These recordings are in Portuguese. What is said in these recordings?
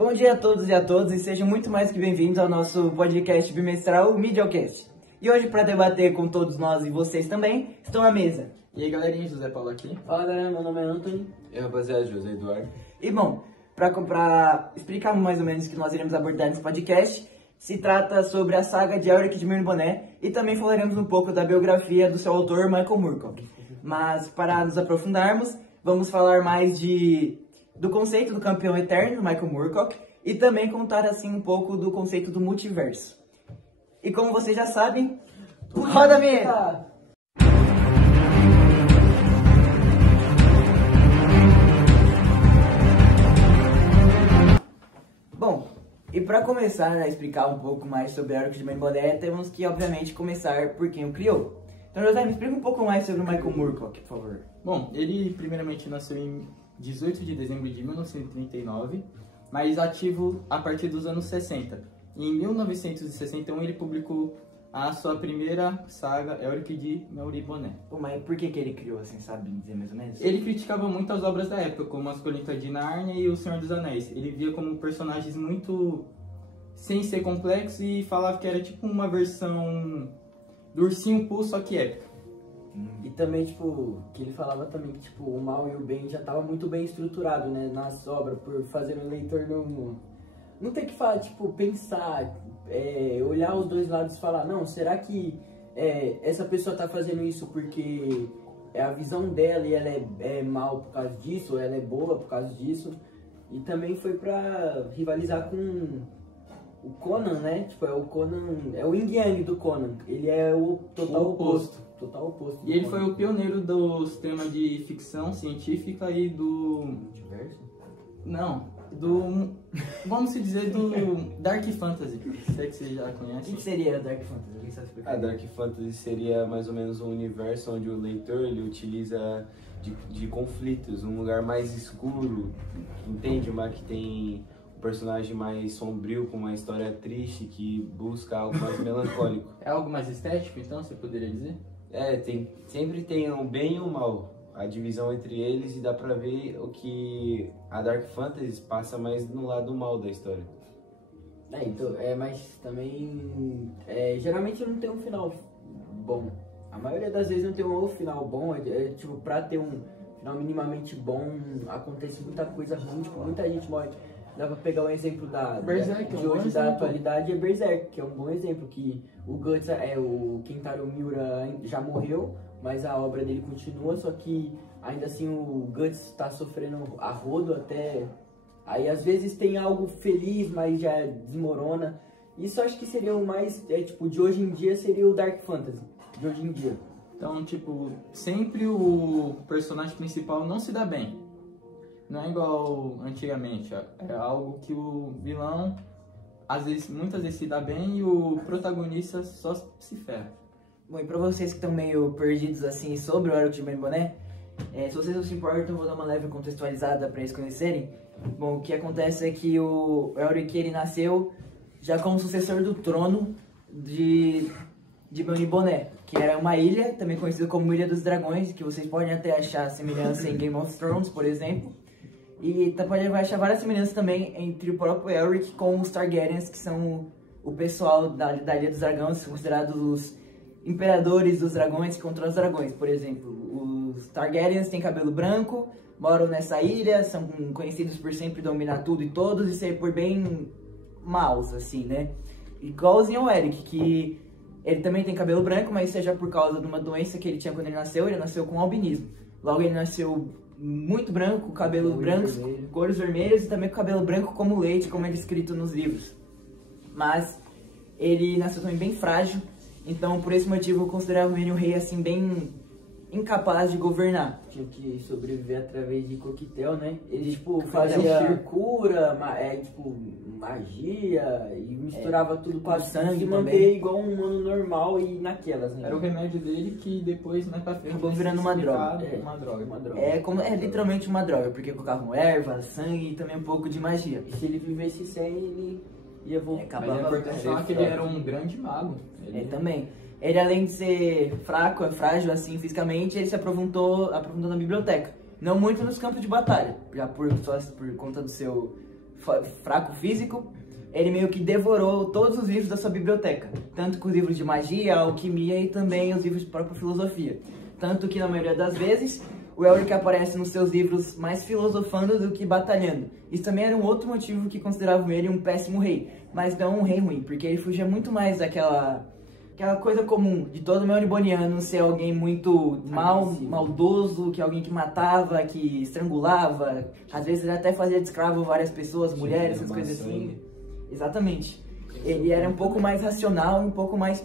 Bom dia a todos e a todas e sejam muito mais que bem-vindos ao nosso podcast bimestral, o Medialcast. E hoje, para debater com todos nós e vocês também, estão à mesa. E aí, galerinha, José Paulo aqui. Fala, galera, meu nome é Anthony. E aí, rapaziada, José Eduardo. E bom, para explicar mais ou menos o que nós iremos abordar nesse podcast, se trata sobre a saga de Elric de Mirboné e também falaremos um pouco da biografia do seu autor, Michael Moorcock. Mas, para nos aprofundarmos, vamos falar mais do conceito do campeão eterno, Michael Moorcock, e também contar assim um pouco do conceito do multiverso. E como vocês já sabem, roda a vinheta! Bom, e para começar a explicar um pouco mais sobre Elric de Mirboné, temos que, obviamente, começar por quem o criou. Então, José, me explica um pouco mais sobre o Michael Moorcock, por favor. Bom, ele primeiramente nasceu em 18 de dezembro de 1939, mas ativo a partir dos anos 60. Em 1961 ele publicou a sua primeira saga, Elric de Mirboné. Pô, mas por que ele criou, assim, sabe dizer mais ou menos? Ele criticava muito as obras da época, como As Crônicas de Nárnia e O Senhor dos Anéis. Ele via como personagens muito sem ser complexos e falava que era tipo uma versão do Ursinho Pooh, só que épica. E também, que ele falava também que, o mal e o bem já estava muito bem estruturado, né, nas obras, por fazer o leitor não ter que falar, pensar, olhar os dois lados e falar, não, será que essa pessoa tá fazendo isso porque é a visão dela e ela é mal por causa disso, ou ela é boa por causa disso. E também foi pra rivalizar com o Conan, né? O Conan, é o Yin Yang do Conan. Ele é o total oposto. Total oposto. E ele foi o pioneiro dos temas de ficção científica e do... Multiverso? Não, vamos dizer, do Dark Fantasy. Se é que você já conhece. O que seria Dark Fantasy? Alguém sabe explicar? A Dark Fantasy seria mais ou menos um universo onde o leitor ele utiliza de conflitos, um lugar mais escuro, entende? Mas que tem um personagem mais sombrio, com uma história triste, que busca algo mais melancólico. É algo mais estético, então, você poderia dizer? Sempre tem o bem e o mal, a divisão entre eles, e dá pra ver o que a Dark Fantasy passa mais no lado mal da história. Mas também, geralmente não tem um final bom. A maioria das vezes não tem um final bom, pra ter um final minimamente bom, acontece muita coisa ruim, muita gente morre. Dá pra pegar um exemplo de hoje, da atualidade, é Berserk, que é um bom exemplo, que o Guts, o Kentaro Miura já morreu, mas a obra dele continua, só que ainda assim o Guts tá sofrendo a rodo até... Aí às vezes tem algo feliz, mas já desmorona. Isso acho que seria o mais, de hoje em dia seria o Dark Fantasy, de hoje em dia. Então, sempre o personagem principal não se dá bem. Não é igual antigamente, é algo que o vilão, muitas vezes se dá bem e o protagonista só se ferra. Bom, e pra vocês que estão meio perdidos assim sobre o Elric de Mirboné, se vocês não se importam, eu vou dar uma leve contextualizada para eles conhecerem. Bom, o que acontece é que o Elric, ele nasceu já como sucessor do trono de Mirboné, que era uma ilha, também conhecida como Ilha dos Dragões, que vocês podem até achar semelhança em Game of Thrones, por exemplo. E pode achar várias semelhanças também entre o próprio Elric com os Targaryens, que são o pessoal da Ilha dos Dragões, considerados os imperadores dos dragões que controlam os dragões. Por exemplo, os Targaryens têm cabelo branco, moram nessa ilha, são conhecidos por sempre dominar tudo e todos e ser por bem maus, assim, né? Igualzinho ao Elric, que ele também tem cabelo branco, mas seja por causa de uma doença que ele tinha quando ele nasceu com albinismo. Logo ele nasceu muito branco, cabelo branco, cores vermelhas e também com cabelo branco como leite, como é descrito nos livros. Mas ele nasceu também bem frágil, então por esse motivo eu considerava ele um rei assim bem incapaz de governar. Tinha que sobreviver através de coquetel, né? Ele, fazia cura, magia e misturava tudo com sangue, manter igual um humano normal e naquelas, né? Era o remédio dele que depois, mais pra frente, acabou virando uma droga. Uma droga. É literalmente uma droga, porque colocavam erva, sangue e também um pouco de magia. E se ele vivesse sem, ele ia voltar. Mas é importante falar que ele era um grande mago. Ele também. Ele, além de ser fraco, frágil assim fisicamente, ele se aprofundou na biblioteca. Não muito nos campos de batalha, já por conta do seu fraco físico, ele meio que devorou todos os livros da sua biblioteca. Tanto com os livros de magia, alquimia e também os livros de própria filosofia. Tanto que na maioria das vezes, o Elric aparece nos seus livros mais filosofando do que batalhando. Isso também era um outro motivo que consideravam ele um péssimo rei. Mas não um rei ruim, porque ele fugia muito mais daquela coisa comum de todo melniboniano ser alguém muito maldoso, que alguém que matava, que estrangulava, às vezes ele até fazia de escravo várias pessoas, mulheres, essas coisas assim. Exatamente. Ele era um pouco mais racional, um pouco mais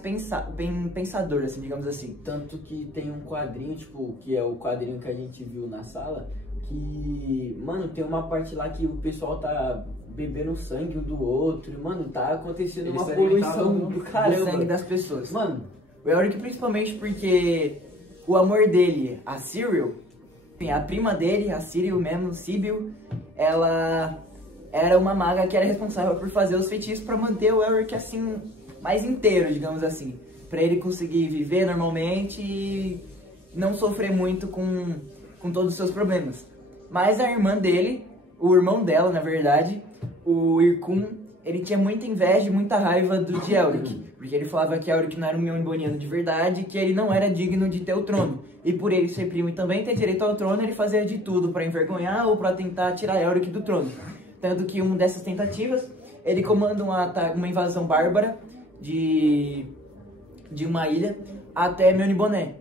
pensador, assim, digamos assim. Tanto que tem um quadrinho, tipo, que é o quadrinho que a gente viu na sala, que, mano, tem uma parte lá que o pessoal tá bebendo sangue um do outro, e, mano, tá acontecendo uma poluição do caramba. Do sangue das pessoas. Mano, o Elric principalmente porque o amor dele, a Cyril, a prima dele, a Cyril mesmo, Sibyl, ela era uma maga que era responsável por fazer os feitiços pra manter o Elric assim, mais inteiro, digamos assim. Pra ele conseguir viver normalmente e não sofrer muito com todos os seus problemas. Mas a irmã dele, o irmão dela, na verdade, o Irkun, ele tinha muita inveja e muita raiva de Elric. Porque ele falava que Elric não era um melniboniano de verdade, que ele não era digno de ter o trono. E por ele ser primo e também ter direito ao trono, ele fazia de tudo pra envergonhar ou pra tentar tirar Elric do trono. Tanto que uma dessas tentativas, ele comanda uma invasão bárbara de uma ilha até Melniboné.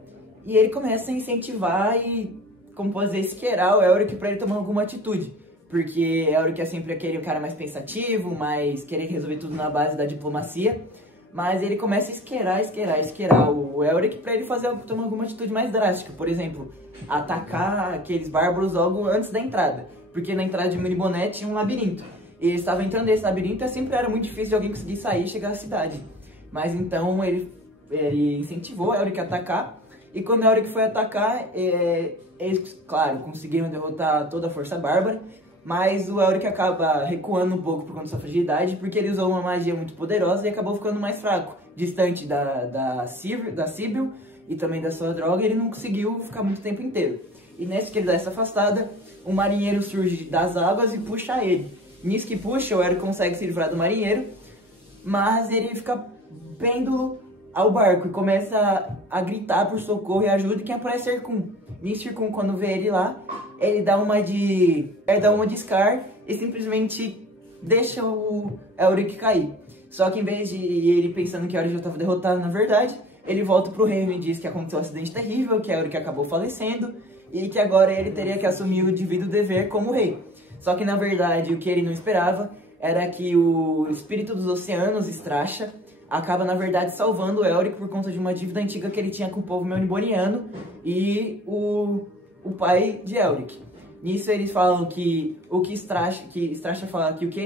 E ele começa a incentivar e, como pode dizer, esquerar o Elric pra ele tomar alguma atitude. Porque Elric é sempre aquele cara mais pensativo, mais querer resolver tudo na base da diplomacia. Mas ele começa a esquerar o Elric pra ele tomar alguma atitude mais drástica. Por exemplo, atacar aqueles bárbaros logo antes da entrada. Porque na entrada de Melniboné tinha um labirinto. E ele estava entrando nesse labirinto e sempre era muito difícil de alguém conseguir sair e chegar à cidade. Mas então ele incentivou o Elric a atacar. E quando o Elric foi atacar, eles, claro, conseguiram derrotar toda a força bárbara. Mas o Elric acaba recuando um pouco por conta da sua fragilidade, porque ele usou uma magia muito poderosa e acabou ficando mais fraco. Distante da Sibyl e também da sua droga, ele não conseguiu ficar muito tempo inteiro. E nesse que ele dá essa afastada, um marinheiro surge das águas e puxa ele. Nisso que puxa, o Elric consegue se livrar do marinheiro, mas ele fica pêndulo ao barco e começa a gritar por socorro e ajuda, e quem aparece é Irkun. Nisso, Irkun, quando vê ele lá, ele dá uma de Scar e simplesmente deixa o Elric cair. Só que em vez de ele pensando que o Elric já estava derrotado, na verdade, ele volta pro reino e diz que aconteceu um acidente terrível, que o Elric acabou falecendo e que agora ele teria que assumir o devido dever como rei. Só que na verdade o que ele não esperava era que o espírito dos oceanos, Stracha, acaba na verdade salvando o Elric por conta de uma dívida antiga que ele tinha com o povo melniboniano e o pai de Elric. Nisso eles falam que Stracha fala que o que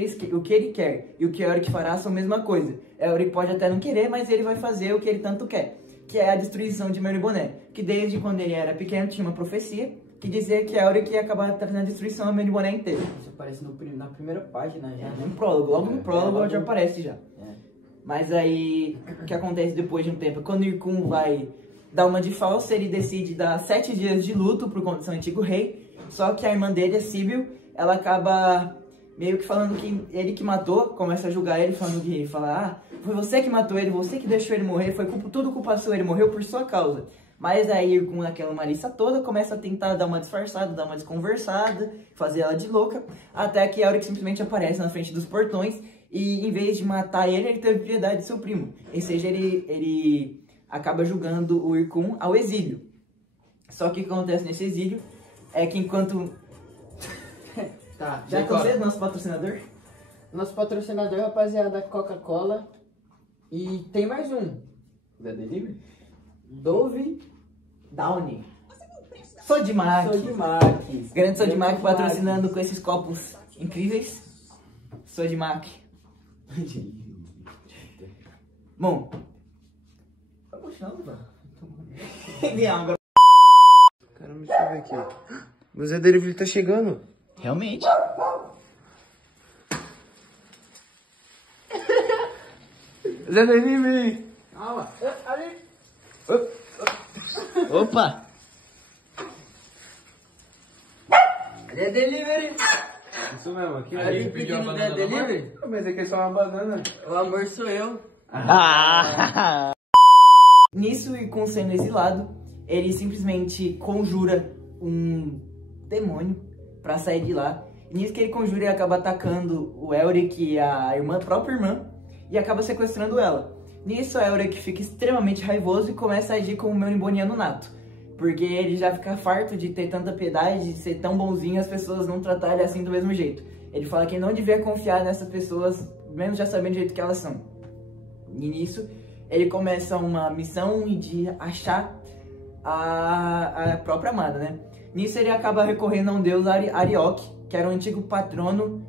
ele quer e o que Elric fará são a mesma coisa. Elric pode até não querer, mas ele vai fazer o que ele tanto quer, que é a destruição de Melniboné, que desde quando ele era pequeno tinha uma profecia que dizia que Elric ia acabar trazendo a destruição a Melniboné inteiro. Isso aparece na primeira página já. No prólogo, logo no prólogo já aparece já. Mas aí, o que acontece depois de um tempo? Quando Irkun vai dar uma de falsa, ele decide dar 7 dias de luto por conta do seu antigo rei. Só que a irmã dele, a Sibyl, ela acaba meio que falando que ele que matou, começa a julgar ele, foi você que matou ele, você que deixou ele morrer, foi tudo culpa sua, ele morreu por sua causa. Mas aí, com aquela malícia toda, começa a tentar dar uma disfarçada, dar uma desconversada, fazer ela de louca, até que Elric simplesmente aparece na frente dos portões e, em vez de matar ele, ele teve piedade de seu primo. Ou seja, ele acaba julgando o Irkun ao exílio. Só que o que acontece nesse exílio é que enquanto... Tá, já cansei do nosso patrocinador? Nosso patrocinador, rapaziada, Coca-Cola. E tem mais um. Da Delivery? Dove Downy. Sodimac. Grande Sodimac patrocinando com esses copos incríveis. Sodimac. Bom. Vai continuar, mano? Caramba, deixa eu ver aqui. O Zé Delivery tá chegando. Realmente. Zé Delivery! calma. Ali. Opa! Zé Delivery. Isso mesmo, aqui Aí ó. ele pediu a banana do amor? Mas aqui é só uma banana. O amor sou eu. Nisso, e com sendo exilado, ele simplesmente conjura um demônio pra sair de lá. E nisso que ele conjura, ele acaba atacando o Elric e a própria irmã, e acaba sequestrando ela. Nisso, a Elric fica extremamente raivoso e começa a agir como um melniboneano nato. Porque ele já fica farto de ter tanta piedade, de ser tão bonzinho, as pessoas não tratarem ele assim do mesmo jeito. Ele fala que não devia confiar nessas pessoas, mesmo já sabendo do jeito que elas são. E nisso, ele começa uma missão de achar a própria amada, né? Nisso ele acaba recorrendo a um deus Ariok, que era o antigo patrono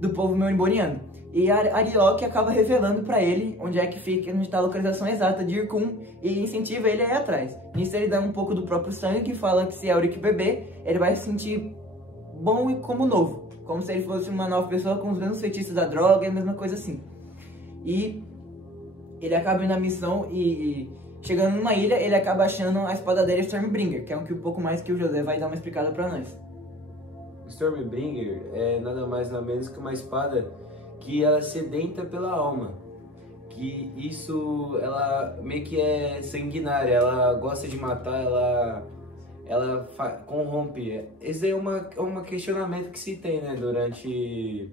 do povo melniboneano. E Ariok acaba revelando pra ele onde é que fica, onde está a localização exata de Irkun, e incentiva ele a ir atrás. Nisso ele dá um pouco do próprio sangue, que fala que se Elric beber, ele vai se sentir bom e como novo. Como se ele fosse uma nova pessoa com os mesmos feitiços da droga, a mesma coisa assim. E ele acaba indo na missão e chegando numa ilha, ele acaba achando a espada dele, Stormbringer, que é um pouco mais que o José vai dar uma explicada pra nós. Stormbringer é nada mais nada menos que uma espada que ela é sedenta pela alma. Que isso, ela meio que é sanguinária, ela gosta de matar, ela corrompe. Esse é um questionamento que se tem, né, durante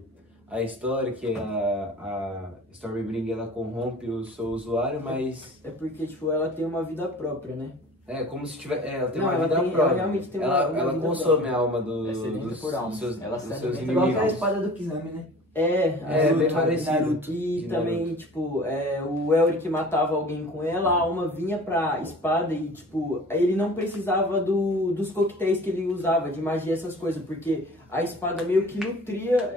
a história, que a Stormbringer ela corrompe o seu usuário, mas... É porque, tipo, ela tem uma vida própria, né? É como se tivesse... ela tem Não, uma ela vida tem- própria. ela realmente tem uma ela vida consome própria. a alma É sedenta dos por alma. seus, Ela dos seus sedenta Igual aquela inimigos. espada do Kizami, né? É, bem Naruto, parecido. Naruto. E De também, Naruto. tipo, o Elric matava alguém com ela, a alma vinha pra espada e, tipo, ele não precisava dos coquetéis que ele usava, de magia, essas coisas, porque a espada meio que nutria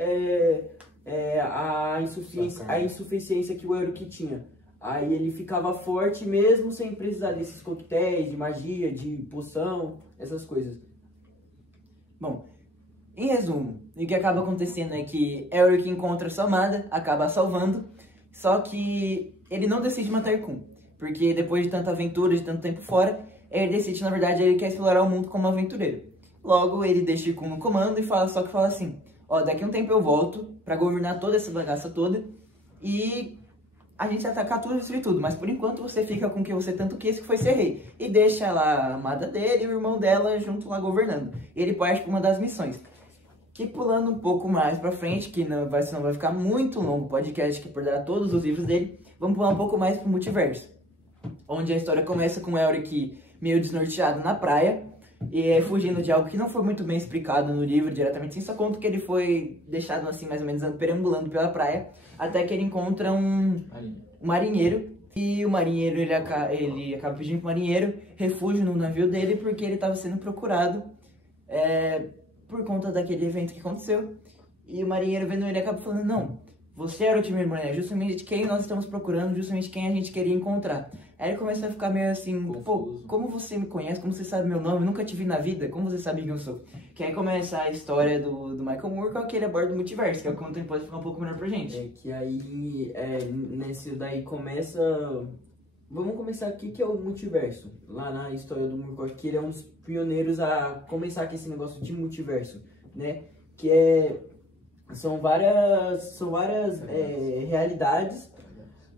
a insuficiência que o Elric tinha. Aí ele ficava forte mesmo sem precisar desses coquetéis, de magia, de poção, essas coisas. Bom, em resumo, o que acaba acontecendo é que Elric encontra sua amada, acaba a salvando, só que ele não decide matar Irkun, porque depois de tanta aventura, de tanto tempo fora, ele decide, na verdade, ele quer explorar o mundo como aventureiro. Logo, ele deixa Irkun no comando e fala assim, ó, daqui a um tempo eu volto pra governar toda essa bagaça toda e a gente atacar tudo e destruir tudo, mas por enquanto você fica com o que você tanto quis, que foi ser rei. E deixa lá a amada dele e o irmão dela junto lá governando. E ele parte pra uma das missões. Que pulando um pouco mais pra frente, que não vai ficar muito longo o podcast, que perderá todos os livros dele, vamos pular um pouco mais pro multiverso. Onde a história começa com o Elric meio desnorteado na praia, e fugindo de algo que não foi muito bem explicado no livro diretamente, só conta que ele foi deixado assim, mais ou menos, perambulando pela praia, até que ele encontra um marinheiro, e o marinheiro, ele acaba pedindo pro marinheiro refúgio no navio dele, porque ele estava sendo procurado por conta daquele evento que aconteceu, e o marinheiro vendo ele acaba falando, não, você era o time irmão, é justamente quem nós estamos procurando, justamente quem a gente queria encontrar. Aí ele começa a ficar meio assim, pô, como você me conhece, como você sabe meu nome, eu nunca te vi na vida, como você sabe quem eu sou? Que aí começa a história do Michael Moore, que ele aborda o multiverso, que é o que ele pode ficar um pouco melhor pra gente. É que aí, nesse daí começa... Vamos começar aqui, que é o multiverso. Lá na história do Moore, que ele é um dos pioneiros a começar com esse negócio de multiverso, né? Que são várias realidades,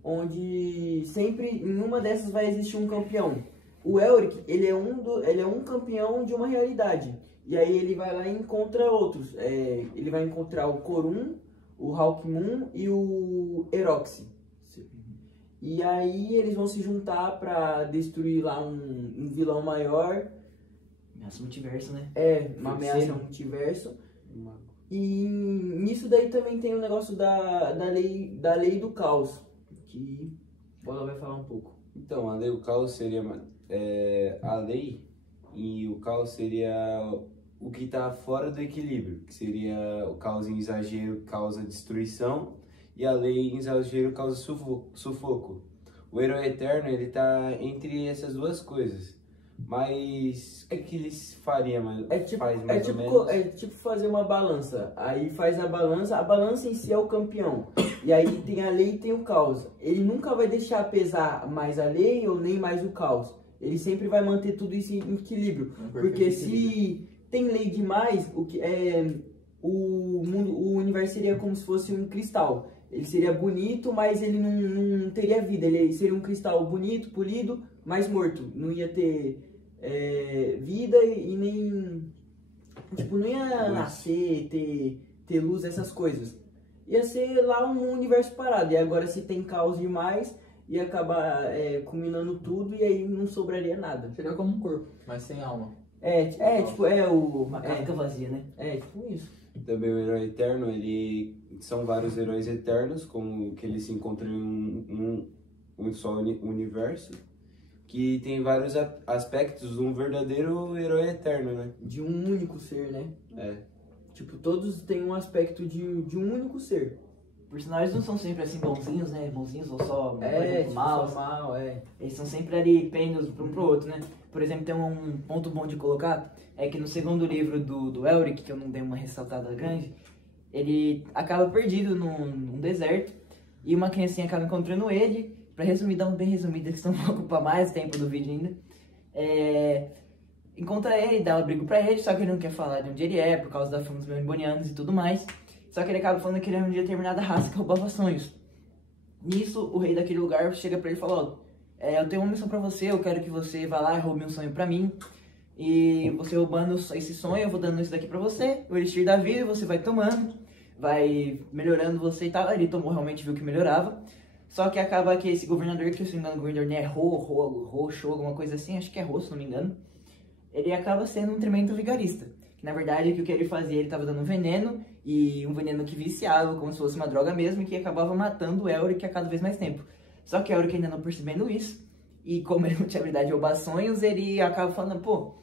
onde sempre em uma dessas vai existir um campeão. O Elric, ele é um campeão de uma realidade. E aí ele vai lá e encontra outros. Ele vai encontrar o Corun, o Hawkmoon e o Eroxy. E aí eles vão se juntar pra destruir lá um vilão maior. Ameaça multiverso, né? Uma ameaça ao multiverso. E nisso daí também tem o negócio da lei do caos, que Bola vai falar um pouco. Então, a lei do caos seria a lei, e o caos seria o que está fora do equilíbrio, que seria o caos em exagero causa destruição, e a lei em exagero causa sufoco. O herói eterno, ele tá entre essas duas coisas. Mas o que eles fariam? É tipo fazer uma balança. Aí faz a balança em si é o campeão. E aí tem a lei e tem o caos. Ele nunca vai deixar pesar mais a lei ou nem mais o caos. Ele sempre vai manter tudo isso em equilíbrio. Porque se tem lei demais, o universo seria como se fosse um cristal. Ele seria bonito, mas ele não teria vida. Ele seria um cristal bonito, polido, mas morto. Não ia ter vida e nem... Tipo, não ia nascer, ter luz, essas coisas. Ia ser lá um universo parado. E agora, se tem caos demais, ia acabar culminando tudo e aí não sobraria nada. Seria como um corpo, mas sem alma. Uma casca vazia, né? Tipo isso. Também o herói eterno, são vários heróis eternos, como que eles se encontram em um só universo, que tem vários aspectos, um verdadeiro herói eterno, né? De um único ser, né? Tipo, todos têm um aspecto de um único ser. Os personagens não são sempre assim bonzinhos, né? Bonzinhos ou só Tipo, maus. só mal, Eles são sempre ali pendos para um pro outro, né? Por exemplo, tem um ponto bom de colocar, é que no segundo livro do Elric, que eu não dei uma ressaltada grande, ele acaba perdido num deserto e uma criancinha acaba encontrando ele. Pra resumir, dar um bem resumido, que senão vai ocupar mais tempo do vídeo ainda. Encontra ele, dá um abrigo pra ele, só que ele não quer falar de onde ele é, por causa da fama dos Melnibonéianos e tudo mais. Só que ele acaba falando que ele é de uma determinada raça que roubava sonhos. Nisso, o rei daquele lugar chega pra ele e fala, ó, eu tenho uma missão pra você, eu quero que você vá lá e roube um sonho pra mim. E você roubando esse sonho, eu vou dando isso daqui pra você, o elixir da vida, você vai tomando, vai melhorando você e tal. Ele tomou, realmente viu que melhorava. Só que acaba que esse governador, que se não me engano, o governador é Roxo, alguma coisa assim, acho que é Roxo, se não me engano. Ele acaba sendo um tremendo vigarista. Que na verdade o que ele fazia, ele estava dando um veneno, e um veneno que viciava, como se fosse uma droga mesmo, e que acabava matando o Elric a cada vez mais tempo. Só que o Elric ainda não percebendo isso, e como ele não tinha habilidade de roubar sonhos, ele acaba falando, pô,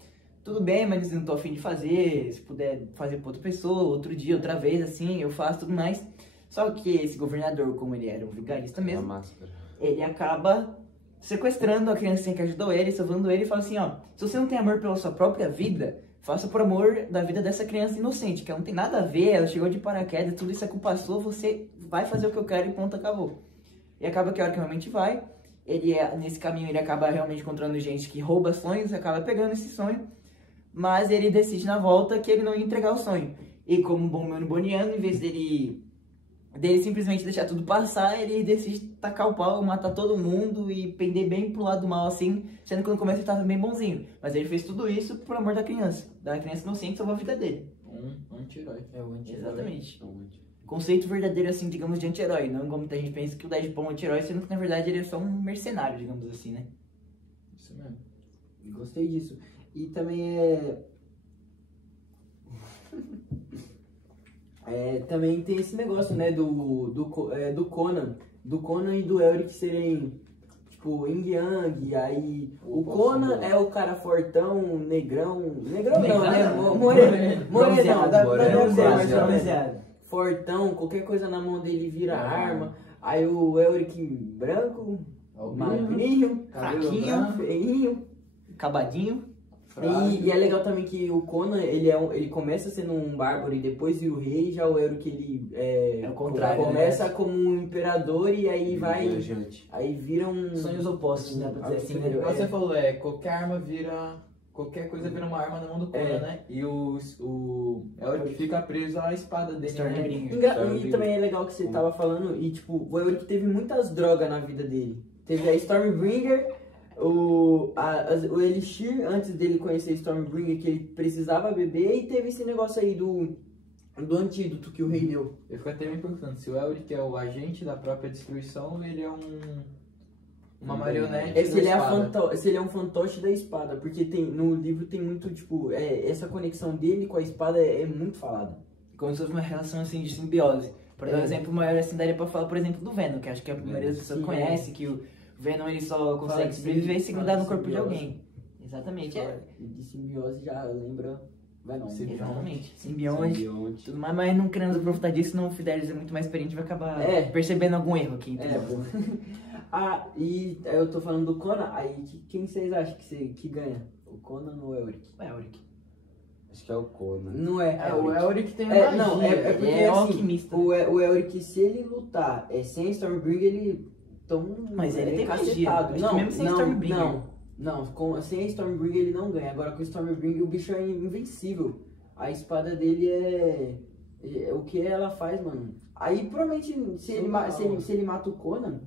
tudo bem, mas não tô a fim de fazer, se puder fazer pra outra pessoa, outro dia, outra vez, assim, eu faço tudo mais. Só que esse governador, como ele era um vigarista mesmo, ele acaba sequestrando a criancinha que ajudou ele, salvando ele, e fala assim, ó, se você não tem amor pela sua própria vida, faça por amor da vida dessa criança inocente, que ela não tem nada a ver, ela chegou de paraquedas, tudo isso é culpa sua, você vai fazer o que eu quero e ponto, acabou. E acaba que a hora que realmente vai, nesse caminho ele acaba realmente encontrando gente que rouba sonhos, acaba pegando esse sonho, mas ele decide na volta que ele não ia entregar o sonho. E como um bom Melnibonéiano, em vez dele simplesmente deixar tudo passar, ele decide tacar o pau, matar todo mundo e pender bem pro lado do mal, assim, sendo que no começo ele tava bem bonzinho. Mas ele fez tudo isso por amor da criança inocente, salvou a vida dele. Um anti-herói. O anti-herói. Exatamente. Conceito verdadeiro, assim, digamos, de anti-herói. Não como muita gente pensa que o Deadpool é um anti-herói, sendo que na verdade ele é só um mercenário, digamos assim, né? Isso mesmo. Gostei disso. E também também tem esse negócio, né, do Conan e do Elric serem, tipo, yin e yang, aí o Conan é o cara fortão, negrão não, né, morenão, fortão, qualquer coisa na mão dele vira arma, aí o Elric branco, magrinho, fraquinho, feinho, Acabadinho. E é legal também que o Conan, ele começa sendo um bárbaro e depois vira o rei, já o Elric ele o contrário, começa né? como um imperador e aí aí vira um... Sonhos opostos, né? Pra dizer assim, né? Você falou, qualquer coisa vira uma arma na mão do Conan, né? E o Elric fica preso à espada dele. E também é legal que você tava falando, e tipo, o Elric teve muitas drogas na vida dele. Teve a Stormbringer, o Elixir, antes dele conhecer Stormbringer, que ele precisava beber, e teve esse negócio aí do antídoto que o rei deu. Eu fico até me perguntando, se o Elric é o agente da própria destruição, ele é uma marionete se ele é um fantoche da espada, porque no livro tem muito, tipo, essa conexão dele com a espada é muito falada. Como se fosse uma relação assim de simbiose. Por exemplo, maior assim daria pra falar, por exemplo, do Venom, que acho que a maioria das pessoas conhece, que o Venom ele só consegue sobreviver se grudar no corpo de alguém. Exatamente, De simbiose já lembra Venom. Exatamente. Simbionte, tudo mais, mas não querendo aprofundar disso, senão o Fidelis é muito mais experiente e vai acabar percebendo algum erro aqui, entendeu? E eu tô falando do Conan, aí quem vocês acham que ganha? O Conan ou o Elric? O Elric. Acho que é o Conan. Não é. O Elric tem magia. Não, porque é assim, alquimista. o Elric, se ele lutar sem Stormbringer, ele toma Mas ele tem magia. cacetado. Acho que mesmo sem Stormbringer. Sem Stormbringer ele não ganha. Agora com o Stormbringer o bicho é invencível. A espada dele O que ela faz, mano? Aí provavelmente se ele mata o Conan,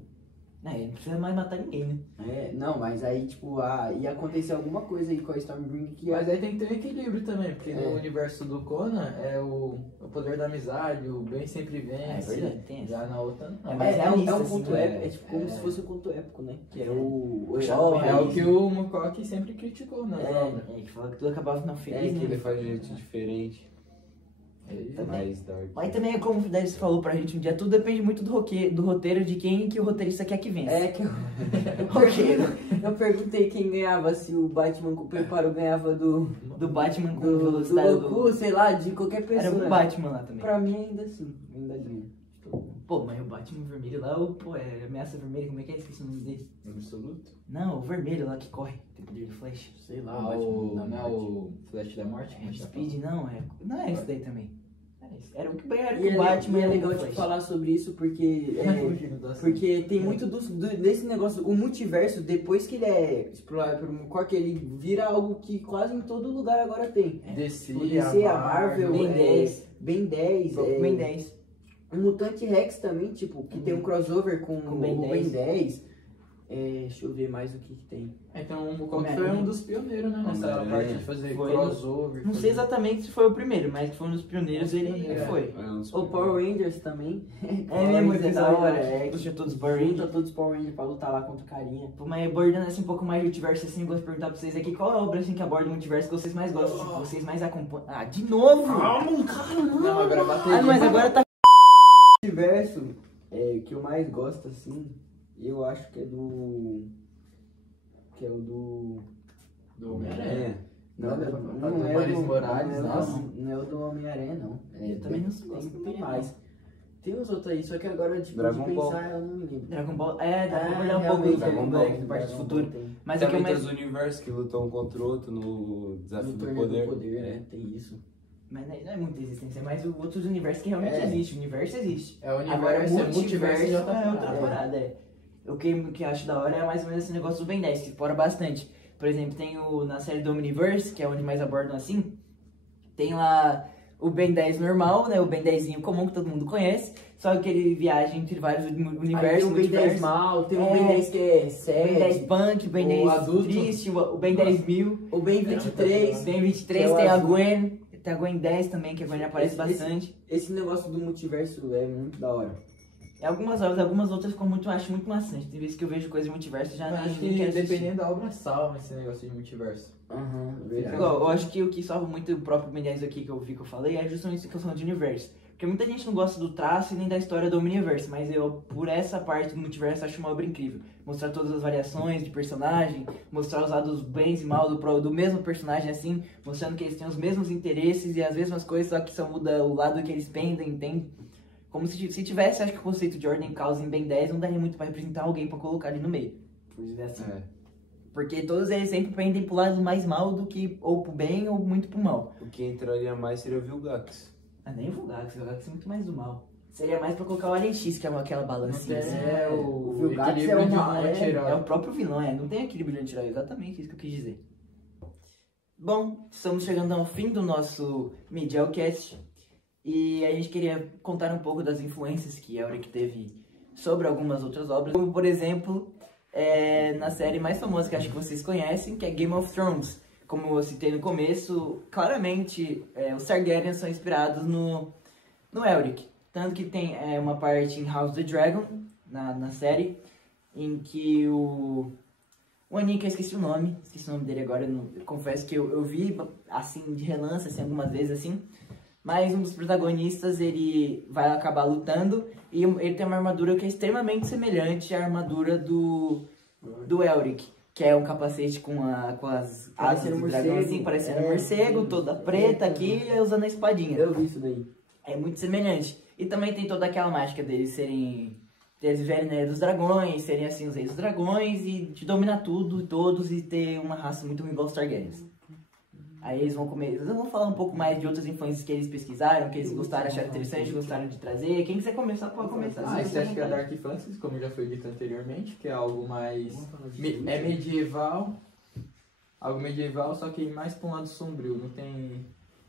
Não precisa mais matar ninguém, né? não, mas aí tipo, ia acontecer alguma coisa aí com a Stormbringer que Mas aí tem que ter um equilíbrio também, porque É. no universo do Conan é o poder da amizade, o bem sempre É vence. verdade, tem essa. Já na outra não. É mais é realista, um assim, ponto né? épico, é tipo como se fosse um ponto épico, né? Que é o É o que o Mokoki sempre criticou nas obras. Que fala que tudo acabava no final feliz, É, né? Que ele faz de um jeito diferente. Também. Mais dark. Mas também, como o Dez falou pra gente um dia, tudo depende muito do roteiro, de quem que o roteirista quer que vença. É que eu perguntei quem ganhava, se o Batman com o preparo ganhava do Batman com do velocidade Goku, sei lá, de qualquer pessoa. Era o Batman lá também. Pra mim ainda assim, ainda ganha. Pô, mas o Batman vermelho lá, é ameaça vermelha, como é que é? Esqueci o nome dele. Absoluto. Não, o vermelho lá que corre, tem poder de Flash. Sei lá, Ah, Batman da não é morte. o Flash da Morte? É, Speed não é esse daí também. Era o que era E com o Batman é era legal o de Flash. falar sobre isso porque porque tem muito desse negócio, o multiverso, depois que ele é explorado pelo Mokoki, ele vira algo que quase em todo lugar agora tem. DC, O DC, a Marvel, Ben 10. Ben 10, Ben 10. o Mutante Rex também, tipo, que tem um crossover com Com o Ben Ben 10. 10. Deixa eu ver mais o que tem. Então o Mokoki foi um dos pioneiros, né? Nessa Homem-Aranha. parte de fazer Foi. crossover. Não sei exatamente se foi o primeiro, mas que foi um dos pioneiros, ele foi. O Power Rangers também. É mesmo, isso é da hora. É, Puxa todos os Power Power Rangers, Rangers. todos os Power Rangers pra lutar lá contra o carinha. Pô, mas abordando assim um pouco mais o multiverso, assim, eu gosto de perguntar pra vocês aqui, qual é a obra assim que aborda o multiverso que vocês mais gostam, assim, que vocês mais acompanham? Ah, de novo! Cara, não! Não, agora é bateria. Ah, mas agora tá... O universo que eu mais gosto, assim, eu acho que é do... Que é o do... Do Homem-Aranha. Não, Tá não do é Miles do Morales, não, nossa. não é o do Homem-Aranha, não. Eu também não sou gosto Tem também, mais. Tem uns outros aí, só que agora, tipo, Dragon de Ball. pensar, eu não me lembro. Dragon Ball, dá pra abordar um pouco realmente, do Dragon Ball, Dragon da parte do Ball futuro. tem. Mas é que eu Também tem mais... os universos que lutam um contra o outro no Desafio No do Torneio Poder. né? Tem isso. Mas não é muita existência, é mais outros universos que realmente É. existem. O universo existe. É o Agora, universo, é multiverso e outra é outra parada. parada, O que eu acho da hora é mais ou menos esse negócio do Ben 10, que explora bastante. Por exemplo, tem na série do Omniverse, que é onde mais abordam assim, tem lá o Ben 10 normal, né? O Ben 10zinho comum que todo mundo conhece, só que ele viaja entre vários Aí universos, tem o Ben 10 multiversos. mal, tem o É. Ben 10 que é O Ben 10 sério, punk, o Ben O 10 adulto. triste, o Ben 10 mil, o Ben 23. o Ben 23, Que é o tem a azul. Gwen, tem a Gwen 10 também, que a Gwen aparece Esse- bastante. Esse negócio do multiverso é muito da hora. Algumas obras, algumas outras ficam muito, acho muito maçante. Tem vezes que eu vejo coisa de multiverso já Eu acho nem que quero assistir. dependendo da obra salva esse negócio de multiverso. Verdade. Igual, eu acho que o que salva muito o próprio Ben 10 aqui que eu falei é justamente essa questão de universo. Porque muita gente não gosta do traço e nem da história do Omniverse, mas eu, por essa parte do multiverso, acho uma obra incrível. Mostrar todas as variações de personagem, mostrar os lados bens e mal do mesmo personagem, assim, mostrando que eles têm os mesmos interesses e as mesmas coisas, só que só muda o lado que eles pendem, entende? Como se tivesse, acho que o conceito de ordem e causa em Ben 10 não daria muito pra representar alguém pra colocar ali no meio. Por dizer assim. Porque todos eles sempre pendem pro lado mais mal do que ou pro bem ou muito pro mal. O que entraria mais seria o Vilgax. Ah, nem o Vulgax é muito mais do mal. Seria mais pra colocar o Alien X, que é aquela balancinha assim. É o o Vilgax equilíbrio é de uma- um é- anti-herói. É o próprio vilão, não tem equilíbrio anti-herói, exatamente isso que eu quis dizer. Bom, estamos chegando ao fim do nosso Medialcast e a gente queria contar um pouco das influências que Elric teve sobre algumas outras obras, como por exemplo, na série mais famosa que acho que vocês conhecem, que é Game of Thrones. Como eu citei no começo, claramente os Targaryens são inspirados no Elric. Tanto que tem uma parte em House of the Dragon, na série, em que o Aninka, eu esqueci o nome dele agora, eu confesso que eu vi, assim, de relance, assim, algumas vezes, assim, mas um dos protagonistas, ele vai acabar lutando, e ele tem uma armadura que é extremamente semelhante à armadura do Elric, que é um capacete com as asas um do dragão, assim, parecendo um morcego, toda preta aqui, e usando a espadinha. Eu vi isso daí. É muito semelhante. E também tem toda aquela mágica deles viverem na Ilha dos Dragões, serem assim os reis dos dragões e de dominar tudo e todos e ter uma raça muito ruim igual os Targaryens. Aí eles vão falar um pouco mais de outras influências que eles pesquisaram, que eles gostaram, acharam interessante, gostaram de trazer. Quem quiser começar, pode começar. Ah, você acha que é Dark Fantasy, como já foi dito anteriormente, que é algo mais... é medieval, algo medieval, só que mais pra um lado sombrio, não tem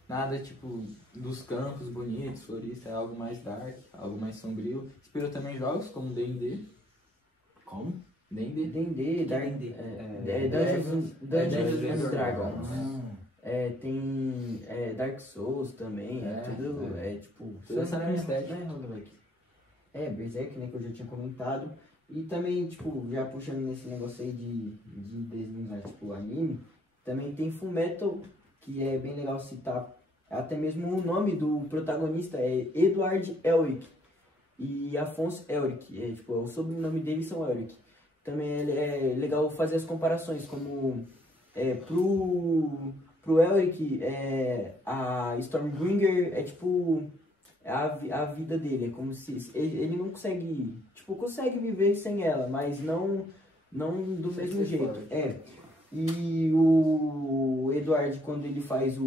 nada tipo dos campos bonitos, floristas, é algo mais dark, algo mais sombrio. Inspirou também jogos como D&D. Como? D&D. D&D, Dungeons and Dragons. Tem Dark Souls também, tudo, tipo... Toda essa mesma estética. Berserk, né, que eu já tinha comentado. E também, tipo, já puxando nesse negócio aí de desenhos, né, tipo, anime, também tem Fullmetal, que é bem legal citar. Até mesmo o nome do protagonista é Edward Elric e Afonso Elric. Tipo, o sobrenome deles são Elric. Também é legal fazer as comparações, como pro Elric, a Stormbringer é tipo a vida dele. É como se ele não consegue, tipo, consegue viver sem ela, mas não do mesmo jeito. E o Edward, quando ele faz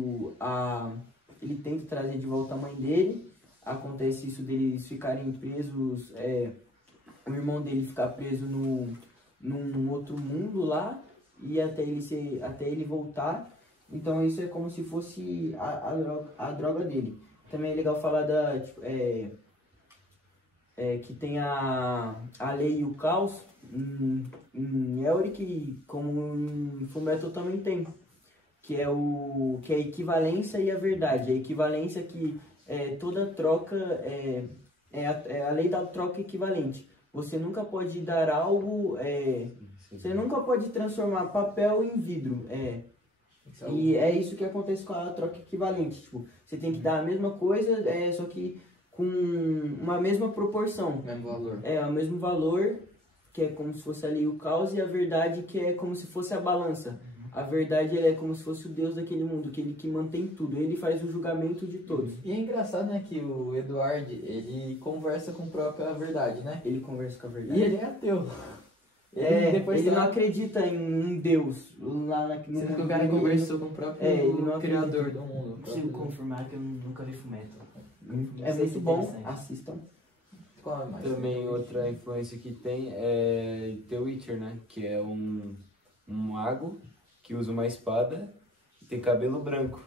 ele tenta trazer de volta a mãe dele, acontece isso deles ficarem presos, o irmão dele ficar preso num outro mundo lá, e até ele voltar. Então isso é como se fosse a droga dele. Também é legal falar que tem a lei e o caos em Elric, como em Fullmetal também tem, que é a equivalência e a verdade. A equivalência que toda troca é a lei da troca equivalente. Você nunca pode dar algo, você nunca pode transformar papel em vidro. E é isso que acontece com a troca equivalente. Tipo, você tem que dar a mesma coisa, só que com uma mesma proporção. Mesmo valor. O mesmo valor, que é como se fosse ali o caos, e a verdade, que é como se fosse a balança. A verdade, ele é como se fosse o Deus daquele mundo, aquele que mantém tudo. Ele faz o julgamento de todos. E é engraçado, né, que o Edward, ele conversa com a própria verdade, né? Ele conversa com a verdade. E ele é ateu. Ele não acredita em um Deus. Sendo que o cara conversou com o próprio criador do mundo. Não consigo confirmar que eu nunca vi Fullmetal. É muito bom, assistam. Qual é mais? Também outra influência que tem é The Witcher, né? Que é um mago que usa uma espada e tem cabelo branco.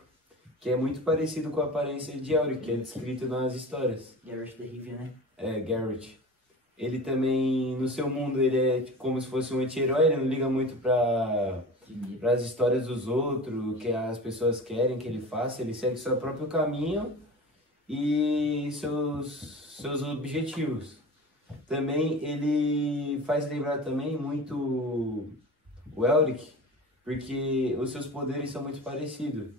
Que é muito parecido com a aparência de Elric, que é descrito nas histórias. Geralt de Rivia, né? Geralt. Ele também, no seu mundo, ele é como se fosse um anti-herói, ele não liga muito para as histórias dos outros, o que as pessoas querem que ele faça, ele segue seu próprio caminho e seus objetivos. Também ele faz lembrar também muito o Elric, porque os seus poderes são muito parecidos.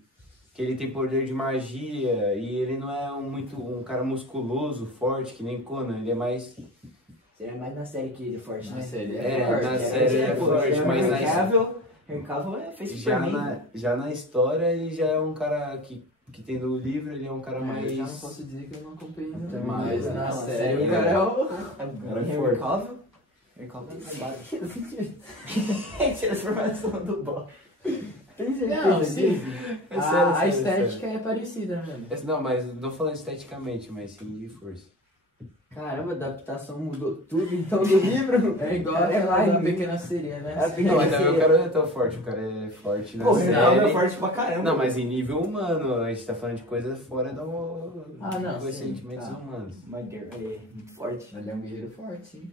Que ele tem poder de magia e ele não é um cara musculoso, forte, que nem Conan, ele é mais... Seria mais na série que ele é forte, né? Na série na série é forte, mas Henry Cavill fez Superman. Já na história ele já é um cara que tem no livro, ele é um cara mais... Eu já não posso dizer que eu não acompanhei ainda. Também, Mas não, na a série série o cara é o... Cara Henry forte. Cavill? Henry Cavill é base. Transformação do Bob. Tem certeza Não, sim. disso? A estética é parecida, mano. Não, mas não falando esteticamente, mas sim de força. Caramba, a adaptação mudou tudo então do livro. É igual É aquela mais- da Pequena Sereia, né? A Pequena Não, mas também Sereia. o cara não é tão forte, o cara é forte na Pô, o Henry Cavill série. é forte pra caramba. Não, mas em nível humano, a gente tá falando de coisas fora não, dos sim, sentimentos tá. humanos. Mas é muito forte. Ele é um guerreiro forte, sim.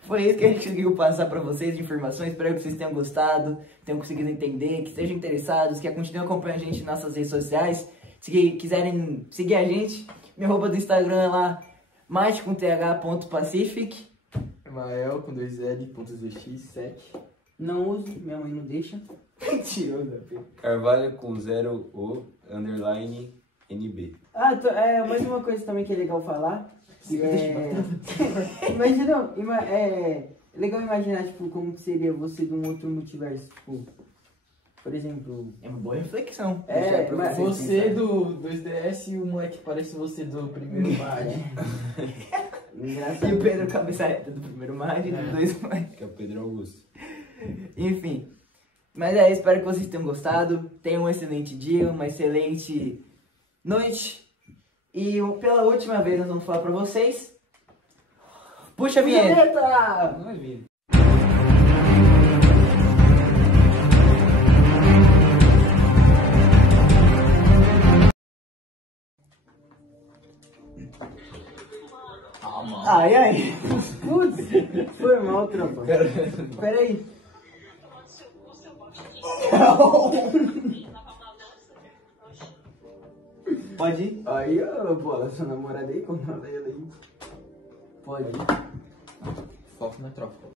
Foi isso que a gente conseguiu passar pra vocês de informações. Espero que vocês tenham gostado, tenham conseguido entender, que estejam interessados, que continuem acompanhando a gente nas nossas redes sociais. Se quiserem seguir a gente, minha roupa do Instagram é lá, mate.th.pacific. Mael com 2L.zx7. Não uso, minha mãe não deixa. Mentiroso, Pedro. Carvalho com 0 o underline NB. Mais uma coisa também que é legal falar. Imagina, é legal imaginar, tipo, como que seria você de um outro multiverso, tipo, por exemplo... É uma boa reflexão. mas- Você do 2DS e o moleque parece você do primeiro Mario. E Engraçado. o Pedro cabeça reta do primeiro Mario e do dois Mario. Que é o Pedro Augusto. Enfim. Mas é isso, espero que vocês tenham gostado. Tenham um excelente dia, uma excelente noite. E pela última vez nós vamos falar pra vocês. Puxa a vinheta! Não é vida. mão. Ai, ai. Putz, foi mal, trampa. Pera aí. Pode ir? Aí, ô, bola, sua namorada aí, controla ela aí. Pode ir. Foco na troca.